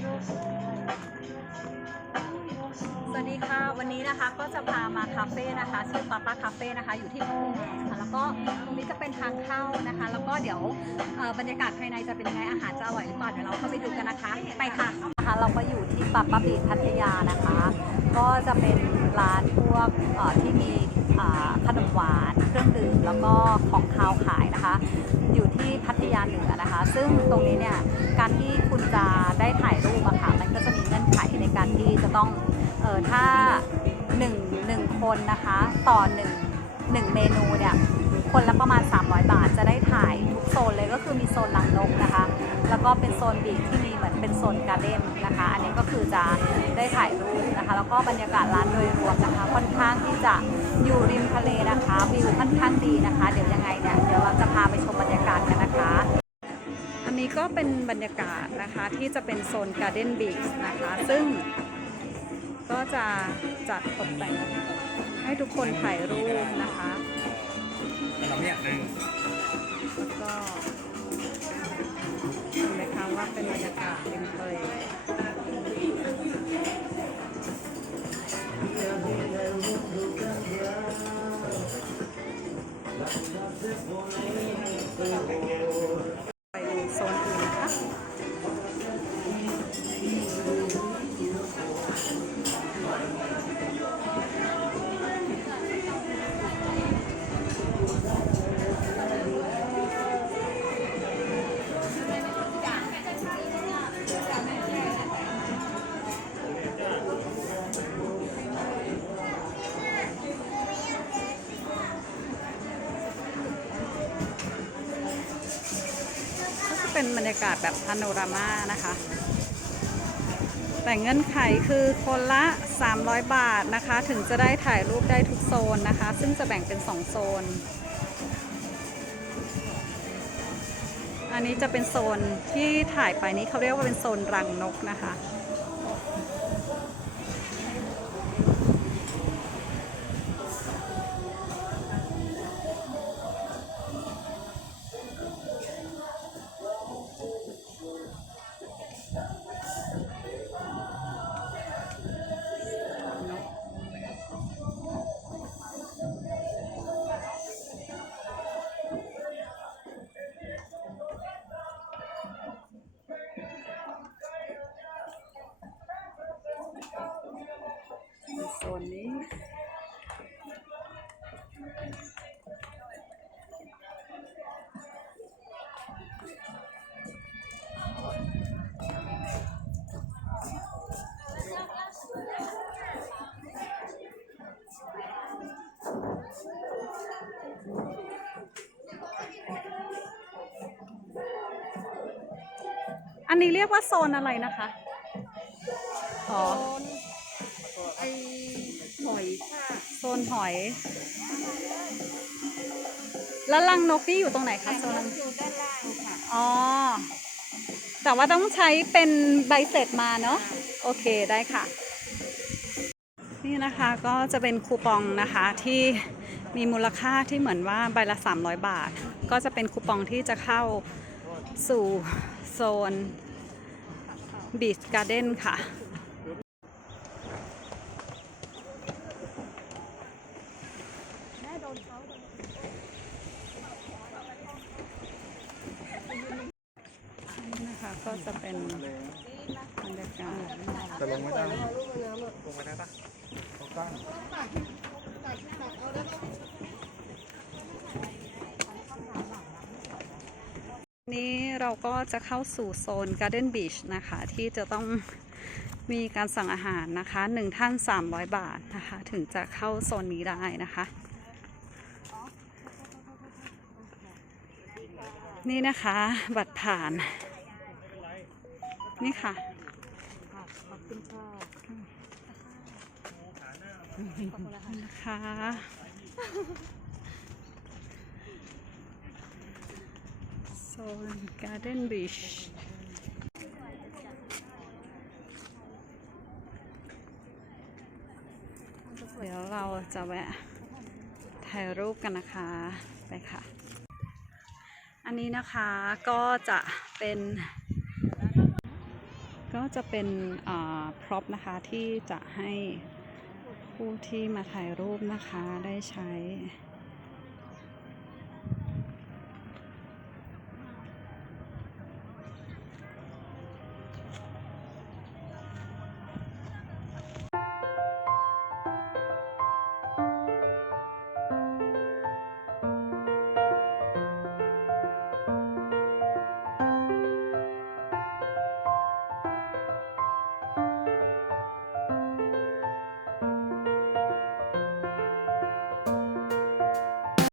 สวัสดีค่ะ วันนี้นะคะก็จะพามาคาเฟ่นะคะชื่อปาป้าคาเฟ่นะคะอยู่ที่พัทยาค่ะแล้วก็ตรงนี้จะเป็นทางเข้านะคะ แล้วก็เดี๋ยวบรรยากาศภายในจะเป็นยังไงอาหารจะอร่อยหรือเปล่าเดี๋ยวเราเข้าไปดูกันนะคะไปค่ะนะคะเราก็อยู่ที่ปาป้าบีพัทยานะคะ ก็จะเป็นร้านพวกที่มีขนมหวานเครื่องดื่มแล้วก็ของคาวขายนะคะอย ที่พัทยาเหนือนะคะ ซึ่งตรงนี้เนี่ยการที่คุณจะได้ถ่ายรูปอะค่ะมันก็จะมีเงื่อนไขในการที่จะต้องเออถ้าหนึ่งหนึ่งคนนะคะ ต่อหนึ่งหนึ่งเมนูเนี่ยคนละประมาณ 300 บาทจะได้ถ่ายทุกโซนเลยก็คือมีโซนลังนกนะคะ แล้วก็เป็นโซนบีที่มีเหมือนเป็นโซนการ์เด้นนะคะ อันนี้ก็คือจะได้ถ่ายรูปนะคะ แล้วก็บรรยากาศร้านโดยรวมนะคะ ค่อนข้างที่จะอยู่ริมทะเลนะคะวิวค่อนข้างดีนะคะ เดี๋ยวยังไงเนี่ยเดี๋ยวเราจะพาไปชมบรร ก็เป็นบรรยากาศนะคะที่จะเป็นโซนการ์เด้นบีชนะคะ ซึ่งก็จะจัดตกแต่งให้ทุกคนถ่ายรูปนะคะเราเนี่ยหนึ่งแล้วก็เห็นไหมคะว่าเป็นบรรยากาศริมทะเล ไปโซนอื่นนะคะ เป็นบรรยากาศแบบพาโนรามานะคะ แต่เงื่อนไขคือคนละ 300 บาทนะคะ ถึงจะได้ถ่ายรูปได้ทุกโซนนะคะ ซึ่งจะแบ่งเป็น 2 โซน อันนี้จะเป็นโซนที่ถ่ายไปนี้เขาเรียกว่าเป็นโซนรังนกนะคะ โซนนี้ อันนี้เรียกว่าโซนอะไรนะคะ อ๋อไอ นหอย แล้วรังนกที่อยู่ตรงไหนคะโซนนั้นอยู่ด้านล่างค่ะ อ๋อ แต่ว่าต้องใช้เป็นใบเสร็จมาเนาะ โอเคได้ค่ะ นี่นะคะก็จะเป็นคูปองนะคะที่มีมูลค่าที่เหมือนว่าใบละ 300 บาท ก็จะเป็นคูปองที่จะเข้าสู่โซนบีชการ์เด้นค่ะ นี่นะคะก็จะเป็นบรรยากาศจะลงไม่ได้ลงไม่ได้ปะตรงกลางนี้เราก็จะเข้าสู่โซน Garden Beach นะคะ ที่จะต้องมีการสั่งอาหารนะคะหนึ่งท่าน 300 บาทนะคะ ถึงจะเข้าโซนนี้ได้นะคะ นี่นะคะ บัตรผ่าน นี่ค่ะขอบคุณค่ะนะคะโซน Garden Beach เดี๋ยวเราจะแวะถ่ายรูปกันนะคะ ไปค่ะ อันนี้นะคะก็จะเป็น ก็จะเป็นพร็อพนะคะที่จะให้ผู้ที่มาถ่ายรูปนะคะได้ใช้